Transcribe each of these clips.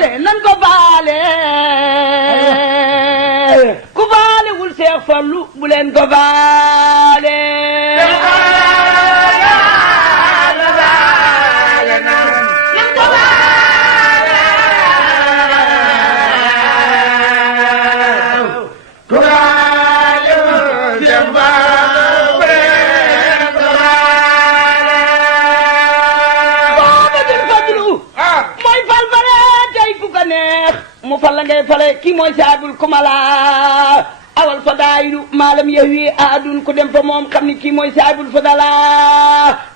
faale nan ko faale ku faale wul Seex Fallu bu leen ko faale mu fal la ngay fale kii mooy saabul kumala awal fadaayilu maalam yahwi aadun ku dem fa moom xam ni kii mooy saabul fadala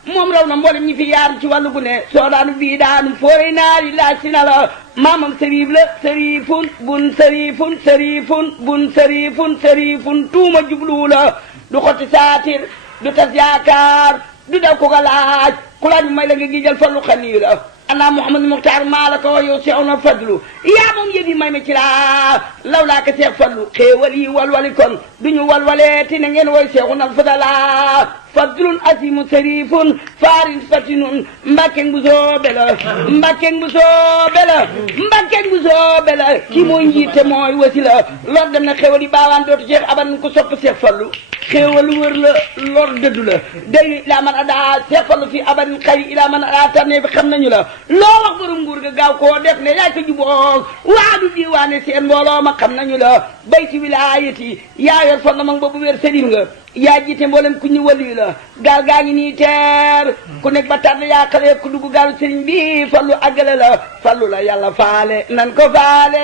moom raw na mboolem ñi fi yaar ci wàllu gu ne soo daanu bii daanu fooree naari laaj si na la maamam sëriif la sëriifun bun sëriifun sëriifun bun sëriifun sëriifun tuuma jubluwu la du xotti saatir du tas yaakaar du daw ko laaj ku laaj may la nga gijal fallu xanii la ana Muhammad Muxtaar maa la ko yow Seex na Fadlu yaa moom yëf yi may ma ci laa law laa ko Seex Fallu xéewal yi walwali kon duñu walwalee ti na ngeen woy Seexu na Fadala fadlun asimu sarifun faarin fatinun mbakkeng bu soobe la mbakkeng bu soobe la mbakkeng bu soobe la kii mooy njiite mooy wasi la lor dem na xéewal yi baawaan dootu Seex aban ko sopp Seex Fallu xéewal wër la lor dëddu la day ilaa man adaa Seex Fallu fi aban xëy ilaa man adaa tànnee fi xam nañu la loo wax borom nguur ga gaaw koo def ne yaa ko juboog waadu diwaane seen mbooloo ma xam nañu la bayti wilaayati yaa yor fon na mag boobu wér sëriñ nga yaa jiite mboolem ku ñu waliyu la gaal gaa ngi nii teer ku nekk ba tànn yaa xale ku dugg gaalu sëriñ bi fallu àggale la fallu la yàlla faale nan ko faale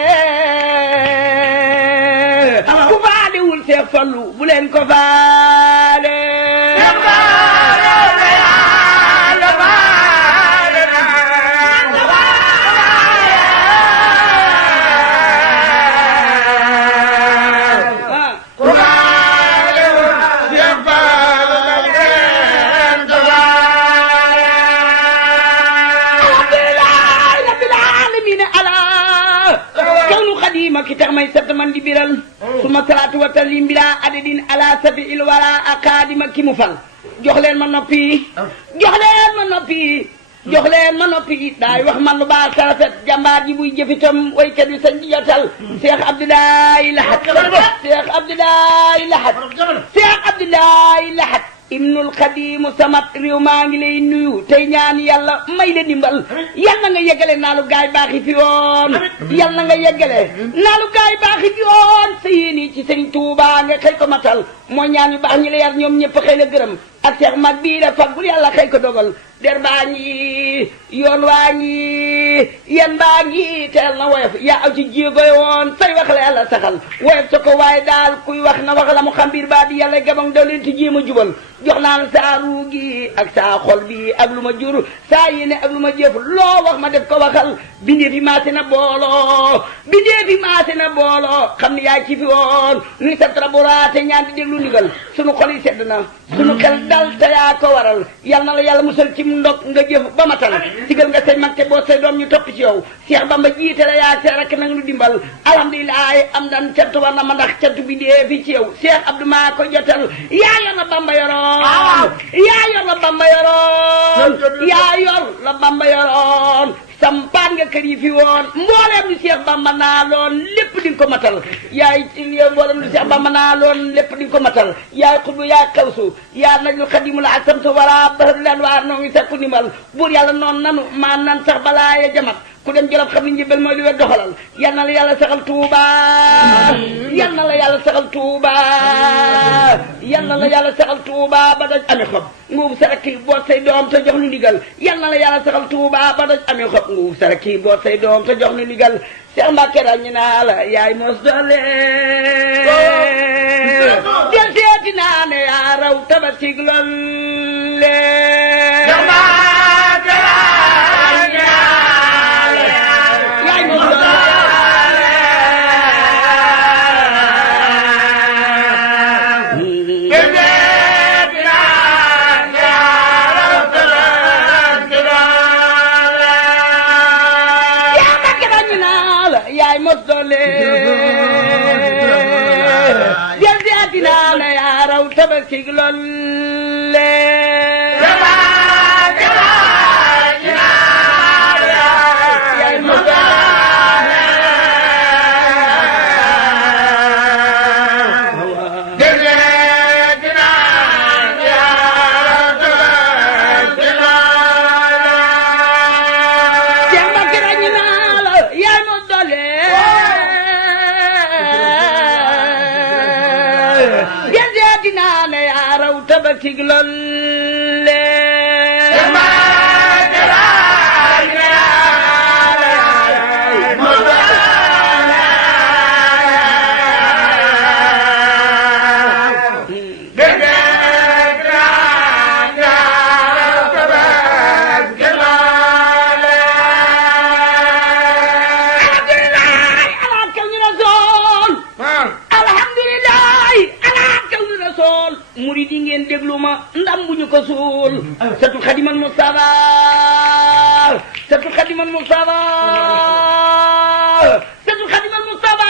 ku faale wul Seex Fallu bu leen ko faale ki tax may sant man di biral suma salaatu wa taslim bila adadin ala safi il wara akadima ki mu fal jox leen ma noppi jox leen ma noppi jox leen ma noppi daay wax man lu baax sa rafet jàmbaar ji buy jëfitam waykat bi sañ di jotal Cheikh Abdoulaye Lahat Cheikh Abdoulaye Lahat Cheikh Abdoulaye Lahat ibnul xadimu samat réew maa ngi lay nuyu tey ñaan yàlla may la dimbal yal na nga yeggale naalu gaay baax yi fi yoon yal na nga yeggale naalu gaay baax yi fi yoon sa yéeni ci Sëriñ Tuuba nga xëy ko matal mooy ñaan yu baax ñi la yar ñoom ñëpp xëy la gërëm ak seex mag bii da fag bul yàlla xëy ko dogal der baa ngi yoon waa ngi yan baa ngi teel na woyof yaa aw ci jéegoy woon say wax la yàlla saxal woyof sa ko waaye daal kuy wax na wax la mu xam biir baa di yàlla gabang daw leen ti jéem a jubal jox naa la saa ruu gi ak saa xol bi ak lu ma jur saa yéene ak lu ma jëf loo wax ma def ko waxal bindee fi maase na booloo bindee fi maase na booloo xam ne yaa ci fi woon nuy sa traboraate ñaan di déglu ndigal sunu xol yi sedd na sunu xel dal te yaa ko waral yal na la yàlla musal ci ndog nga jëf ba matal sigal nga say mag te boo say doom ñu topp ci yow Cheikh Bamba jiite la yaa see rek nag lu dimbal alhamdulilah am dan cant war na ma ndax cant bi dee fi ci yow Cheikh Abdou maa ko jotal yaa yor la Bamba yoroon yaa yor la Bamba yoroon yaa yor la Bamba yoroon sampaan nga kër yi fi woon mbooleem lu Cheikh Bamba naa loon lépp di nga ko matal yaay mbooleem lu Cheikh Bamba naa loon lépp di nga ko matal yaay xutbu yaay xawsu yaa najul xadimu la ak samtu wala baxaru leen waa noo ngi sakku ndimbal buur yàlla noonu nanu maa nan sax balaa ya jamat ku dem jolof xam ni njëbal mooy lu wet doxalal yal na la yàlla saxal Tuuba yal na la yàlla saxal Tuuba yal na la yàlla saxal Tuuba ba doj amee xob nguub saraki boot say doom te jox nu ndigal yal na la yàlla saxal Tuuba ba doj amee xob nguub saraki boot say doom te jox nu ndigal Seex Mbàkke ràññi naa la yaay mos doole del seeti naa ne yaa raw tabaski loole tabaski loole yaay tiglol murid yi ngeen déglu ma ndam bu ñu ko suul satu xadimal Mustafa satu xadimal Mustafa satu xadimal Mustafa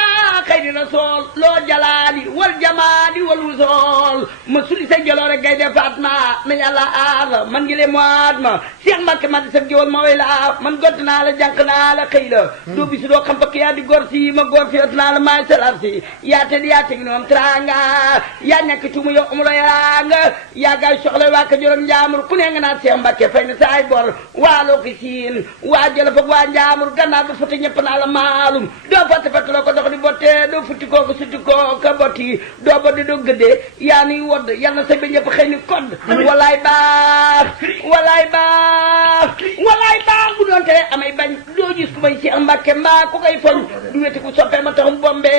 xayri rasool loo jalaali wal jamaali wal wusool ma suli sa jaloore gay defaat ma na yàlla aar man ngi le moat ma Seex Mbàkke ma di sa géwal ma way la man gott naa la jànq naa la xëy la doo bisu doo xam fakk yaa di gor si ma gor si ot naa la maay salar si yaa te yaa teg noom tranga yaa ñàkk tuumu yow amuloo yaraanga yaa gaay soxla waa Kajoor ak Njaambur ku ne nga naan Seex Mbàkke fay na saay bor waa loo ko siin waa Jolof ak waa Njaambur gannaaw ba fata ñëpp naa la maalum doo fatt fatt la ko dox di botte doo futti koo ko sutti koo ka botti doo bodde doo gëddee yaa niy wodd yal na sa ba ñëpp xëy ni kodd walaay baax walaay baax walaay baax bu doon tere amay bañ doo gis ku may Seex Mbàkke mbaa ku koy foñ du weti ku soppee ma taxum bombe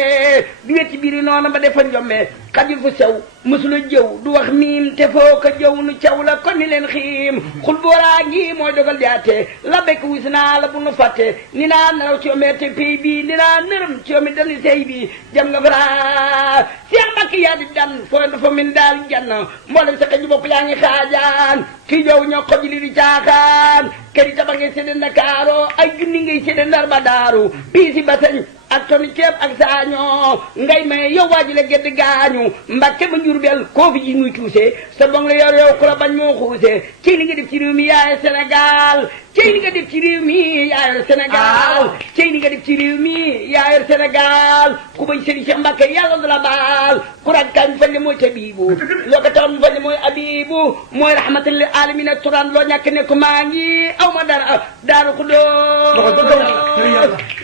du weti biiri noona ba defa njombe xajul fu sew mësula jëw du wax miim te foo ko jëw nu caw la kon ni leen xiim xul booraa ngi mooy dogal jaate la bekk wis naa la bu nu fàtte ni naa naraw ci yombee te pay bi ni naa nërëm ci yombi dani sey bi jam nga fara Seex Mbàkke yaa di dan foo dafa min daal jann mboolem sa xëj bopp yaa ngi xaajaan kii jow ñoo xoj li di caaxaan kër yi tabax ngay sédde Ndakaaro ay junni ngay sédde Ndar ba daaru piisi basañ ak toni ceeb ak saañoo ngay may yow waaji la gedd gaañu Mbàkke ba Njurbel koo fi ji muy tuuse sa bong la yor yow ku la bañ moo xuuse ci li nga def ci réew mi yaay Sénégal ci li nga def ci réew mi yaay Sénégal ci li nga def ci réew mi yaay Sénégal ku bañ Sëriñ Seex Mbàkke yàlla du la baal ku rag kañ fañ le mooy tabibu loo ko taxoon mu fañ le mooy abibu mooy rahmatal lil alamin ak turan loo ñàkk ne ko maa ngi aw ma dara Daaru Xudoos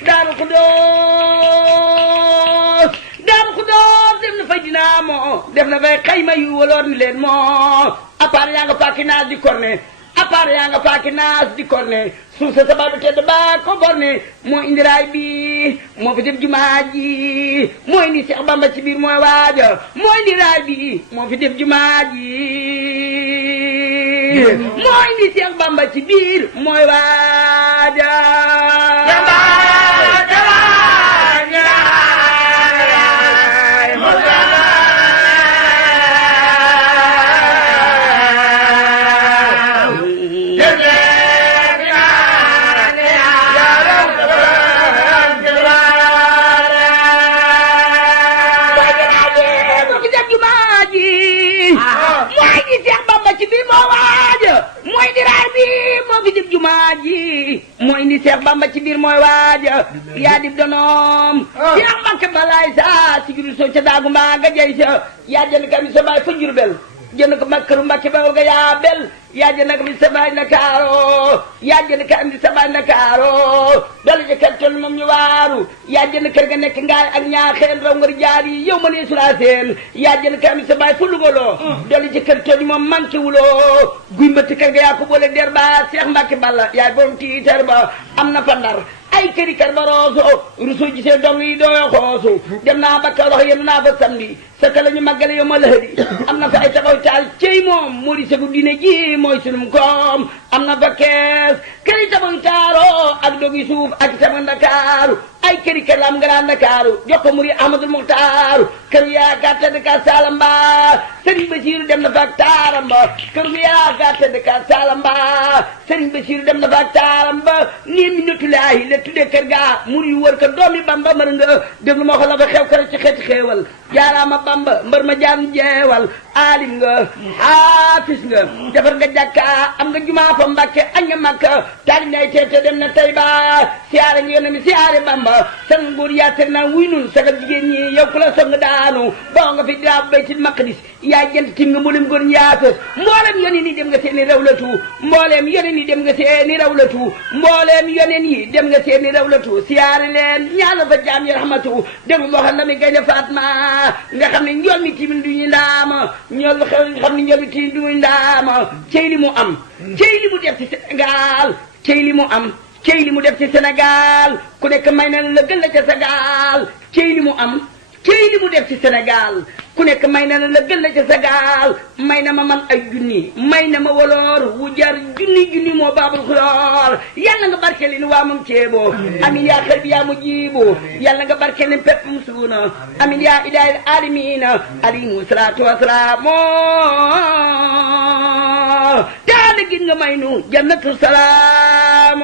Daaru Xudoos Daaru Xudoos def na fay dinaa moo def na fay xayma yu waloor ni leen moo appareil yaa nga faaki naas di korne appareil yaa nga faaki naas di korne suuf sa sababu tedd ba ko borne moo indi raay bi moo fi def jumaa ji moo indi Seex Bamba ci biir mooy waaja moo indi raay bi moo fi def jumaa ji moo indi Seex Bamba ci biir mooy waaja mooy indi Seex Bamba ci biir mooy waaja yaa dib donoom Seex Mbàkke balaay sa si juru soo ca daagu mbaa nga jey sa yaa jënd kami sa baay fa Jurbel jënd ko makkaru Mbàkke ba nga yaa bel yaa jënd kami sa baay Ndakaaro yaa jënd kami sa baay Ndakaaro dala jëkkër tol moom ñu waaru yaa jënd kër ga nekk ngaay ak ñaaxeen raw ngar jaar yi yow ma nee sula seen yaa jënd kami sa baay fa lugaloo dala jëkkër tol moom manqué wuloo guy mbëtt kër ga yaa ko boole der ba Seex Mbàkke Balla yaay borom tiiter ba am na fa Ndar ay këri kër ba rooso rusu gisee dong yi dooyo xoosu dem naa ba Kawlax yéen naa fa samedi sa ka la ñu màggale yow ma lëhëdi am na fa ay taxaw taal cey moom moo di segu diine ji mooy sunum koom am na fa kees këri tabax taaro ak dogi suuf ak sama Ndakaaru ay këri kër la am nga naan Ndakaaru jox ko muri Ahmadul Muxtaaru kër yaa gàtta de ka Salamba Sëriñ Basiiru dem na fa ak taaram ba kër yaa gàtta de ka Salamba Sëriñ Basiiru dem na fa ak taaram ba nii mi nutulaayi la tuddee kër gaa muri wër ko doomi Bamba mër nga déglu ma wax la fa xew kër ci xeeti xeewal jaaraama Bamba mbër ma jaan jeewal aalim nga xaafis nga defar nga jàkka am nga jumaa fa Mbàkke añ nga Makka taali ngay teete dem na Tayba siyaare nga yónne mi siyaare Bamba san nguur yaa ter naa wuy nun sagal jigéen ñi yow ku la song daanu boo nga fi daa baytil maqdis yaa jant tim nga mboolem góor ñaasos mboolem yoneen yi dem nga seeni rawlatu mboolem yoneen yi dem nga seeni rawlatu mboolem yoneen yi dem nga seeni rawlatu siyaare leen ñaala fa jaam yi rahmatu déglu moo xam na mi gaynde Fatma nga xam ne njool mi timin du ñu ndaama ñool xam ne njool mi timin du ñu ndaama cey li mu am cey li mu def ci Sénégal cey li mu am cey li mu def ci Sénégal ku nekk may na la gën la ca Sénégal cey li mu am cey li mu def ci Sénégal ku nekk may na la gën la ca Sénégal may na ma man ay junni may na ma woloor wu jar junni moo baabul xuloor yàlla nga barkeelin waa moom ceeboo amin yaa xel bi yaa mu jiiboo yàlla nga barkeelin pepp mu suuna amin yaa idaayil aalamiina alayhimu salaatu wasalaam daal gin nga may nu jannatu salaam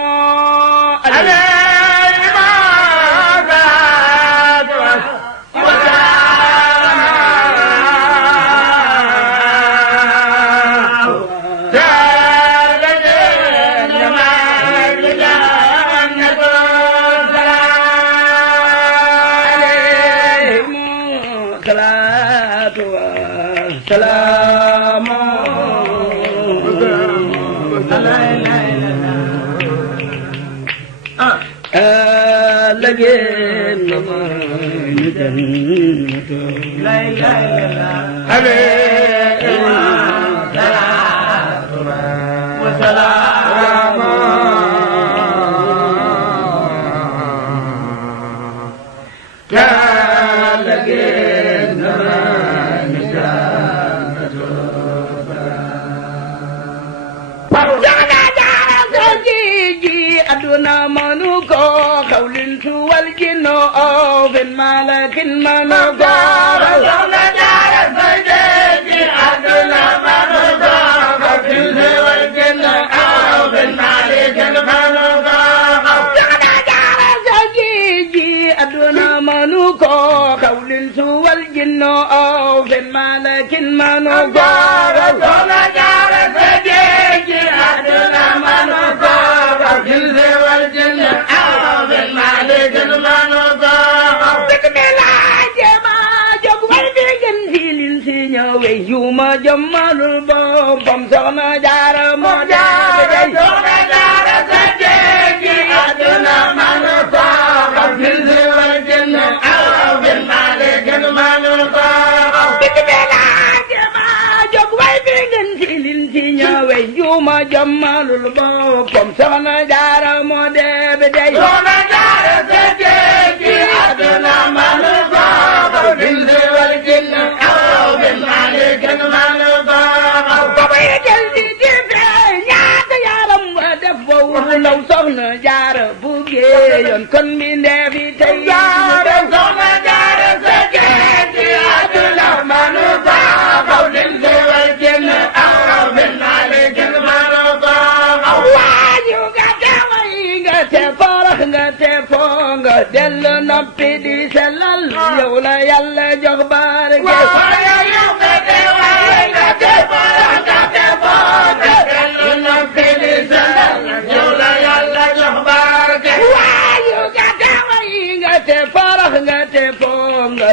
Yuma jamalul boppam soxna jaara moo jaara soxna jaara sa jeegi aduna manu ko xafil si wal janna aw bin malikin manu ko bit bela jema jog way bi ngeen silin si ñëwe yuma jamalul boppam soxna jaara moo debe dey soxna jaara sa jeegi aduna manu ko xafil si wal janna aw bin malikin manu ko baba ye jël di dibe ñaata yaram wa def bo law soxna jaara bu géeyoon kon mi ndeefi tey jaara soxna jaara sa jeegi aduna manu ko xafil si wal janna aw bin malikin manu ko waaju nga te way nga te farax nga te foo nga dellu noppi di sellal yow la yàlla jox barke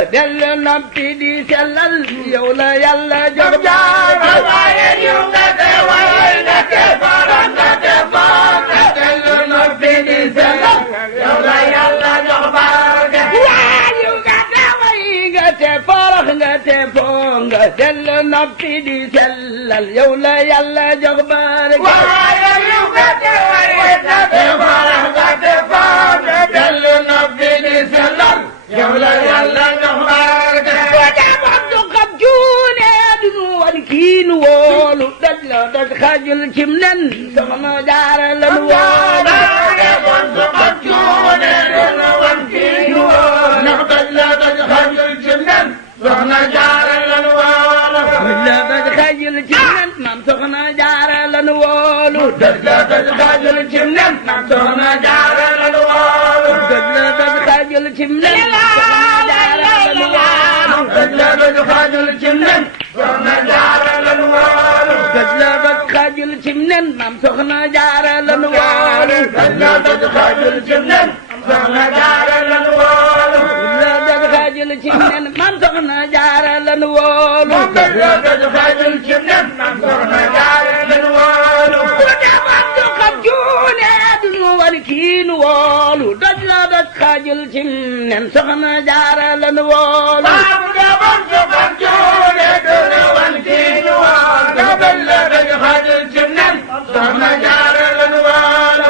dellu noppi di sellal yow la yàlla jox barke waaye yow nga te way nga te farax nga te foo nga dellu noppi di sellal yow la yàlla jox barke waaye yow nga te way nga te farax nga te foo nga dellu noppi di sellal yow la yàlla jox barke waaye yow nga te way nga te farax nga te foo nga dellu noppi di sellal yow la yàlla jox barke wajabat du xam juune dunu wan kiinu woolu daj la daj xajul cim nen soxna jaara lan woolu wajabat du xam juune dunu wan kiinu woolu daj la daj xajul cim nen soxna jaara lan woolu daj la daj xajul cim nen maam soxna jaara lan woolu daj la daj xajul cim nen maam soxna jaara lan woolu daj la daj xajul cim nen daj la daj xajul cim nen soxna jaara lan woolu daj la daj xajul cim nen maam soxna jaara lan woolu daj la daj xajul cim nen soxna jaara lan woolu daj la daj xajul xajul ci nen Maam Soxna Jaara lanu wóolu moom dëgg la dëgg xajul ci nen Maam Soxna Jaara lanu wóolu ku demoon du xam cuune duñu wan kii nu wóolu doj la doj xajul ci nen Soxna Jaara lanu wóolu baabu demoon du xam cuune duñu wan kii nu wóolu doj la dëgg xajul ci nen Soxna Jaara lanu wóolu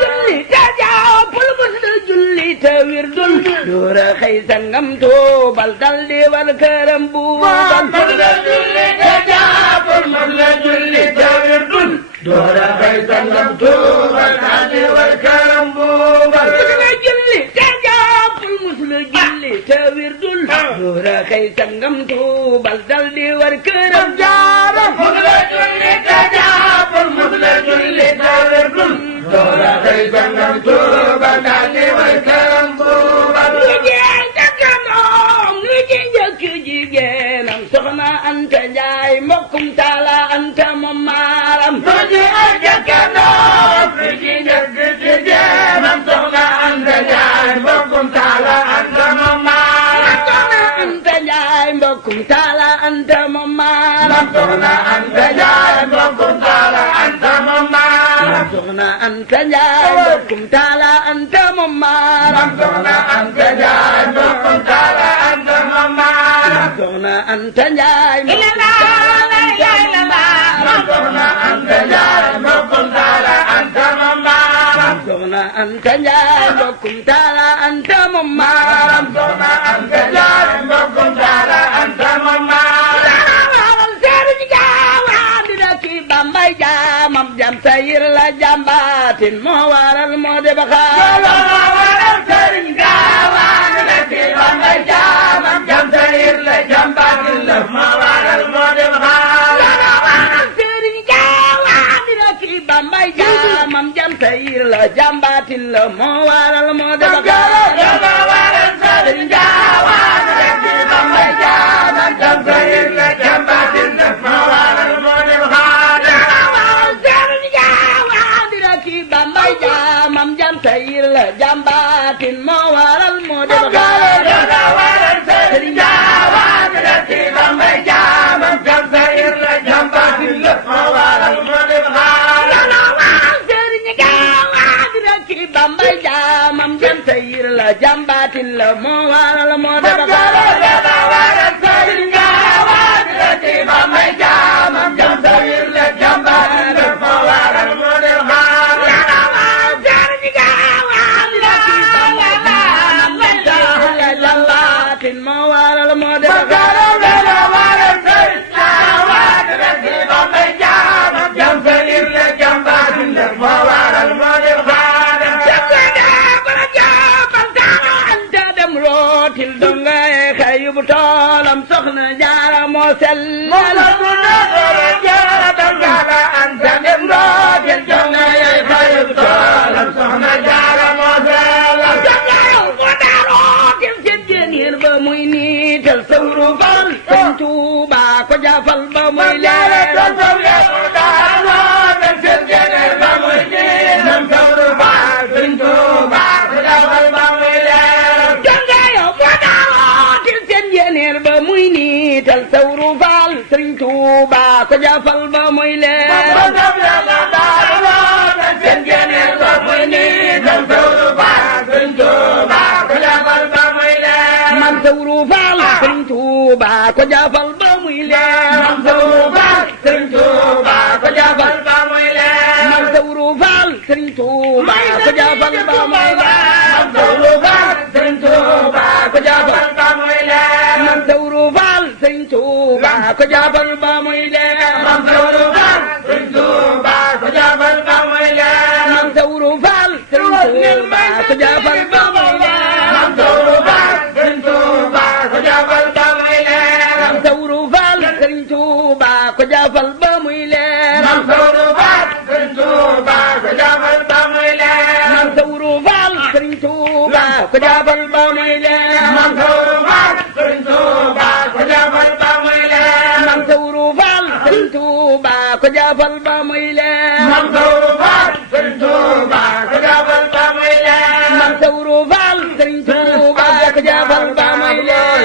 julli te jàppul mus la julli te wirdul doora xëy sangam tuubal dal di war këram buubal mus la julli te jàppul mus la julli te wirdul doora xëy sangam tuubal dal di war këram buubal mus la julli te jàppul mus la julli te wirdul doora xëy sangam tuubal dal di war këram jaara mus la julli te jàppul mus la julli te wirdul doora xëy sangam tuubal dal di war këram buubal jigéen jëkkënoom li ci njëkk jigéenam Soxna Anta Njaay mbokkum Taala Anta moom maaram Soxna ay jëkkënoom li ci njëkk jigéenam Soxna Anta Njaay mbokkum Taala Anta moom maaram Soxna Anta Njaay mbokkum Taala Anta moom maaram Soxna Anta Njaay mbokkum Taala Anta moom maaram Soxna Anta Njaay mbokkum Taala Anta moom maaram Soxna Anta Njaay mbokkum Taala Anta moom maaram Soxna Anta Njaay Soxna Anta Njaay mbokkum Taala Anta moom maaram Soxna Anta Njaay mbokkum Taala Anta moom maaram Soxna Anta Njaay mbokkum Taala Anta moom maaram Serigne Gaawaan dina ki Bambay jaamam jam sayir la jambaatin moo waral moo de baxaar Serigne Gaawaan dina ki Bambay jaamam jam sayir la jambaatin la moo waral moo de baxaar Serigne Gaawaan dina ki Bambay jaamam jam sayir la jambaatin la moo waral moo de baxaar Serigne Gaawaan dina ki Bambay jaamam jam sayir la jambaatin la moo waral moo de baxaar Serigne Gaawaan dina ki Bambay jaamam jam sayir la jambaatin moo waral moo de baxaar Serigne Gaawaan dina ki Bambay jaamam jam sayir la jambaatin la moo waral moo de baxaar Serigne Gaawaan dina ki Bambay jaamam jam sayir la jambaatin la moo waral moo de baxaar Serigne Gaawaan dina ki Bambay jaamam jam sayir la jambaatin la moo waral moo de baxaar Serigne Gaawaan dina ki Bambay jaamam jam sayir la jambaatin moo waral moo de baxaar til dongay xayub toolam Soxna Jaara moo sellal Soxna Jaara moo sellal til seen jëniir ba muy niital sawru fal Sëñ Tuuba ko jafal ba muy leeral tal sawru faal Sëriñ Tuuba ko jafal ba muy leer seen geneel ba muy nii tal sawru faal Sëriñ Tuuba ko jafal ba muy leer man sawru faal Sëriñ Tuuba ko jafal ba muy leer man sawru faal Sëriñ Tuuba ko jafal ba muy leer man sawru faal Sëriñ Tuuba ko jafal ba muy leer man sawru faal Sëriñ Tuuba ko jafal ba muy leer man sawru faal Sëriñ Tuuba ko jafal ba muy leer man sawru faal Sëriñ Tuuba ko jafal ba muy leer man sawru faal Sëriñ Tuuba ko jafal ba muy leer man sawru faal Sëriñ Tuuba ko jafal ba muy leer man sawru faal Sëriñ Tuuba ko jafal ba muy leer man sawru faal Sëriñ Tuuba ko jafal ba muy leer man sawru faal Sëriñ Tuuba ko jafal ba muy leer man sawru faal Sëriñ Tuuba ko jafal ba muy leer man sawru faal Sëriñ Tuuba ko jafal ba muy leer man sawru faal Sëriñ Tuuba ko jafal ba muy leer man sawru faal Sëriñ Tuuba ko jafal ba muy leer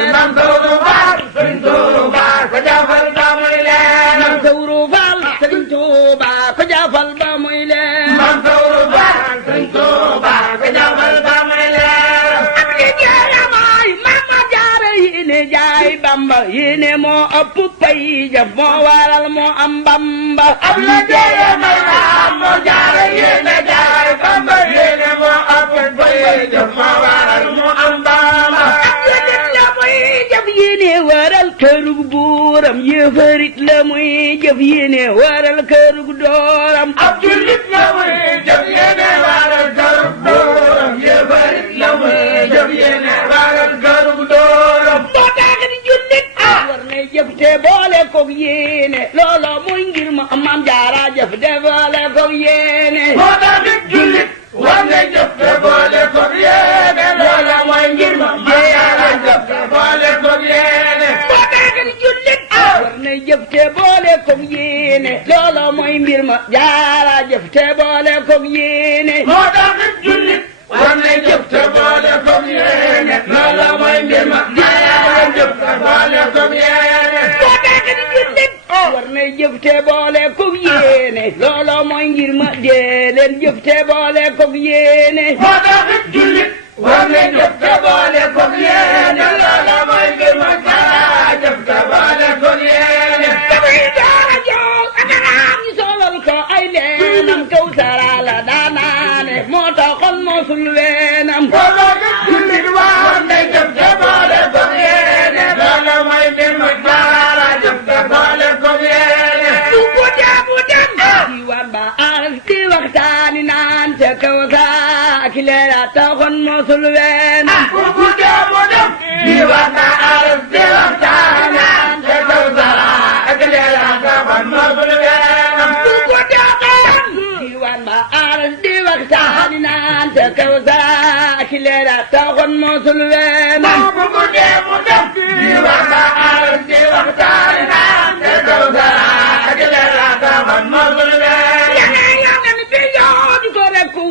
yéene moo ëpp pay jëf moo waral moo am Bamba ab la jëye may am moo jaara yéene jaay Bamba yéene moo ëpp pay jëf moo waral moo am Bamba ab la nit la muy jëf yéene waral kërug buuram yéefarit la muy jëf yéene waral kërug dooram ab jullit la muy jëf yéene waral kërug dooram yéefarit la muy jëf yéene waral kërug dooram moo tax di jullit war nay jëf te boole koog yéene loolo mooy ngir ma Maam Jaara jëf te boole koog yéene moo tax di jullit war nay jëf te boole koog yéene loolo mooy ngir ma Maam Jaara jëf te boole koog yéene moo tax di jullit war nay jëf te boole koog yéene loolo mooy mbir ma Jaara jëf te boole koog yéene moo tax di jullit war nay jëf te boole koog yéene loolo mooy mbir ma Jaara jëf te boole koog yéene moo tax di jullit war nay jëf te boole koog yéene loolo mooy ngir ma dee leen jëf te boole koog yéene moo tax di jullit war nay jëf te boole koog yéene loolo mooy mbir ma Jaara jëf te boole koog yéene damay jaara jool akaraam ñu solal ko ay leenam kaw sara la daanaane moo taxoon mosul weenam moo tax di jullit war nay jëf te boole koog yéene loolo mooy mbir ma Jaara jëf te boole koog yéene bu guddee bu dem diwaan ba aras di waxtaani naan ca kaw saa ki leera taxoon mosul weenam bu guddee bu dem diwaan ba aras di waxtaani naan ca kaw sara ak leera taxoon mosul weenam bu guddee bu dem diwaan ba aras di waxtaani naan ca kaw saa ki leera taxoon mosul weenam bu guddee bu dem diwaan ba aras di waxtaani naan ca kaw sara ak leera taxoon mosul weenam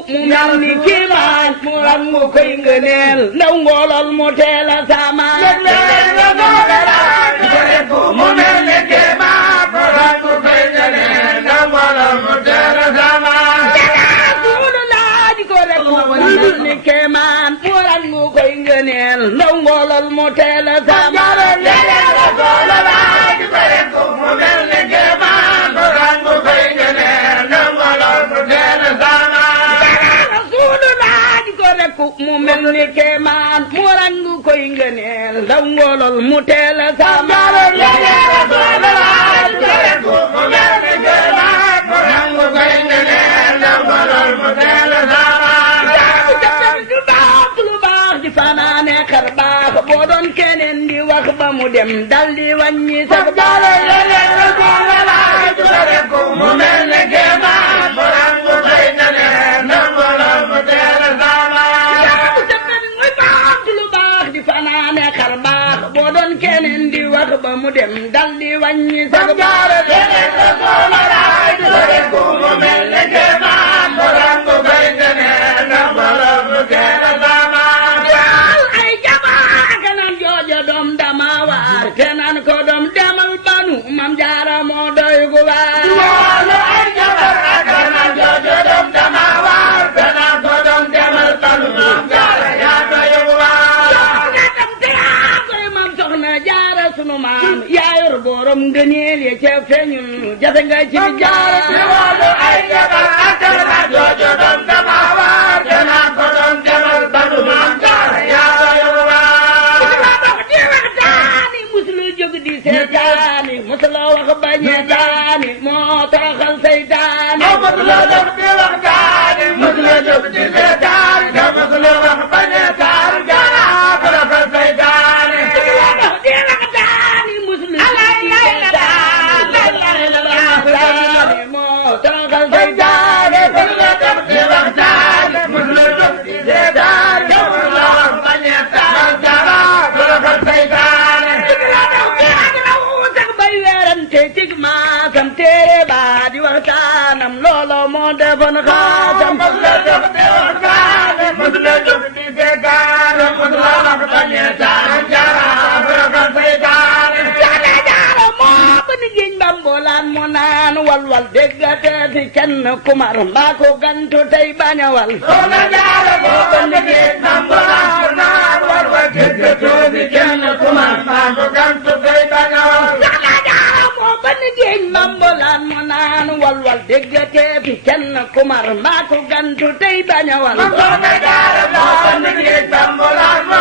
mu mel ni kiimaan mu ram mu koy ngëneel ndaw ngoolol mu teel a saamaan mu mel ni kiimaan mu ram mu koy ngëneel ndaw ngoolol mu teel a saamaan suulu laaj ko rek mu mel ni kiimaan mu ram mu koy ngëneel ndaw ngoolol mu teel a saamaan mu mel ni kiimaan mu ram mu koy ngëneel ndaw ngoolol mu teel a saamaan mu mel ni kéemaan mu rangu koy ngëneel ndaw ngoolol mu teel a saamaan mu mel ni kéemaan mu rangu koy ngëneel ndaw ngoolol mu teel a saamaan lu baax lu baax di fanaane xar baax boo doon keneen di wax ba mu dem dal di wàññi sax mu mel ni kéemaan mu rangu koy ngëneel ndaw ngoolol mu teel a fanaane xar baax boo doon keneen di wax ba mu dem dal di wàññi sax mu mel ni kéemaan mu rangu koy ngëneel ndaw ngoolol mu teel a saamaan ay jamaa kanaan jooja doom dama waar te naan ko doom demal banu Maam Jaara moo doy gu waar ay jamaa kanaan jooja doom dama waar te naan ko doom demal banu Maam Jaara yaa doy gu waar Jaara sunu maam yaa yor borom ngëneel ya ca feeñul jafe nga ci Jaara ay jabar ak kanaan jooja doom dama waar te naan ko doom demal banu Maam Jaara yaa doy gu waar di waxtaani musula jóg di seetaani musula wax bañetaani moo toroxal seytaani musula jóg di waxtaani musula jóg di seetaani musula wax bañetaani Jaara toroxal seytaani moo defoon xaasam mbolaan mu naan walwal déggatee fi kenn kumar mbaa ko gantu tey bañ a wal soxna Jaara moo ko liggéey mbolaan mu naan walwal déggatee fi kenn kumar mbaa ko gantu tey bañ a gantu tey bañ a wal. ma soxna jaara moo ko liggéey tambolaan ma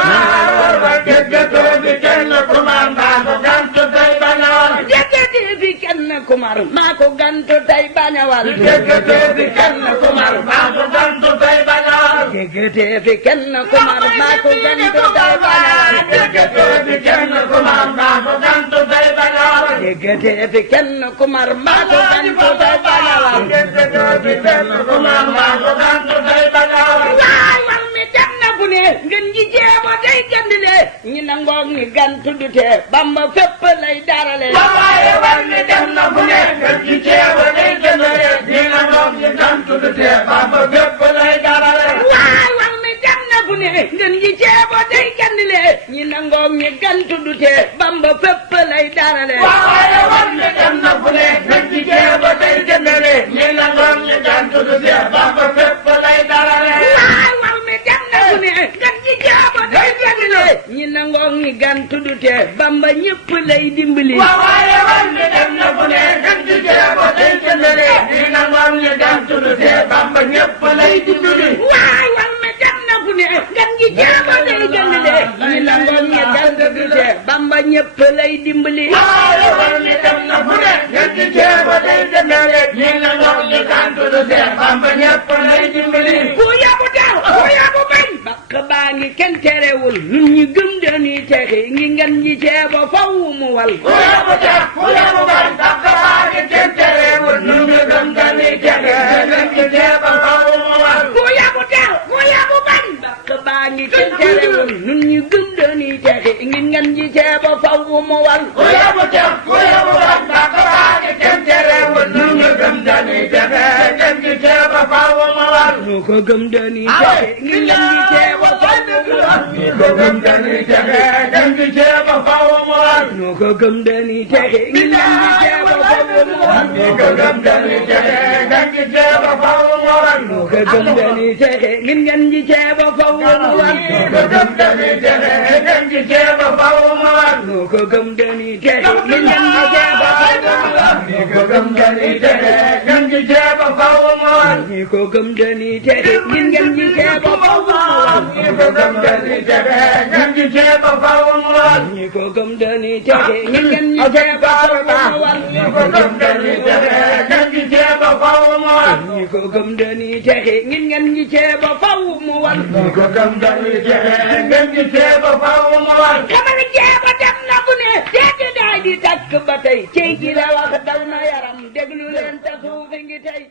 war ba jëggatoo bi kenn kumar maa ko gantu tey bañ a wal. jëggatee fi kenn kumar maa ko gantu tey bañ a wal. jëggatoo bi kenn kumar maa ko gantu tey bañ a wal. jëggatee fi kenn kumar maa ko gantu tey bañ a wal. jëggatoo bi kenn kumar maa ko gantu tey bañ a wal. jëggatee fi kenn kumar maa ko gantu tey bañ a wal. jëggatoo bi kenn kumar maa ko gantu tey bañ a wal. waay wal mi dem na fu ne ngeen ji jeebo day gandile ñi nangoog ni gantu du tee Bamba fépp lay darale. waaye wal mi dem na fu ne ngeen ji jeebo day gandile ñi nangoog ni gantu du tee Bamba fépp lay darale. waay wal mi dem na fu ne ngeen ji jeebo day gandile ñi nangoog ni gantu du tee Bamba fépp lay darale. waaye wal mi dem na fu ne ngeen ji jeebo day gandile ñi nangoog ni gantu du tee Bamba fépp lay darale. waay wal mi dem na fu ne ngeen ji jeebo day gandile ñi nangoog ni gantu du tee Bamba ñëpp lay dimbali. waaye wal mi dem na fu ne ngeen ji jeebo day gandile ñi nangoog ni gantu du tee Bamba ñëpp lay dimbali. waay wal mi dem na fu ne ngeen ji jeebo day gandile ñi nangoog ni gantu du tee Bamba ñëpp lay dimbali. waaye wal mi dem na fu ne ngeen ji jeebo day gandile ñi nangoog ni gantu du tee Bamba ñëpp lay dimbali. ku yabu daw ku yabu bañ bakk baa ngi kenn terewul nun ñi gëm dañuy texi ngi ngeen ñi ceebo faw mu wal. ku yabu tax ku yabu bañ bakk baa ngi kenn terewul nun ñi gëm dañuy texi ngeen ñi ceebo faw mu wal. ku yabu daw ku yabu bañ bakk baa ngi kenn terewul nun ñi gëm dañuy texi ngi ngeen ñi ceebo faw mu wal. ku yabu tax ku yabu bañ bakk baa ngi kenn terewul nun ñi gëm dañuy texi ngeen ñi ceebo faw mu wal. nu ko gëm dañuy texi ngi ngeen ñi ceebo faw mu wal. nu ko gëm dañuy texi ngeen ñi ceebo faw mu wal. nu ko gëm dañuy texi ngi ngeen ñi ceebo faw mu wal. nu ko gëm dañuy texi ngeen ñi ceebo faw mu wal. nu ko gëm dañuy texi ngi ngeen ñi ceebo faw mu wal. nu ko gëm dañuy texi ngeen ñi ceebo faw mu wal. nu ko gëm dañuy texi ngi ngeen ñi ceebo faw mu wal. nu ko gëm dañuy texi ngeen ñi ceebo faw mu wal. ñi ko gëm dañuy texi ngi ngeen ñi ceebo faw mu wal. nu ko gëm dañuy texi ngeen ñi ceebo faw mu wal. ñi ko gëm dañuy texi ngi ngeen ñi ceebo faw mu wal. nu ko gëm dañuy texi ngeen ñi ceebo faw mu wal. ñi ko gëm dañuy texi ngi ngeen ñi ceebo faw mu wal. nu ko gëm dañuy texi ngeen ñi ceebo faw mu wal. xamal ceebo dem na bu ne seeti daay di takk ba tey cey gi la wax daw na yaram déglu leen ta suufi ngi tey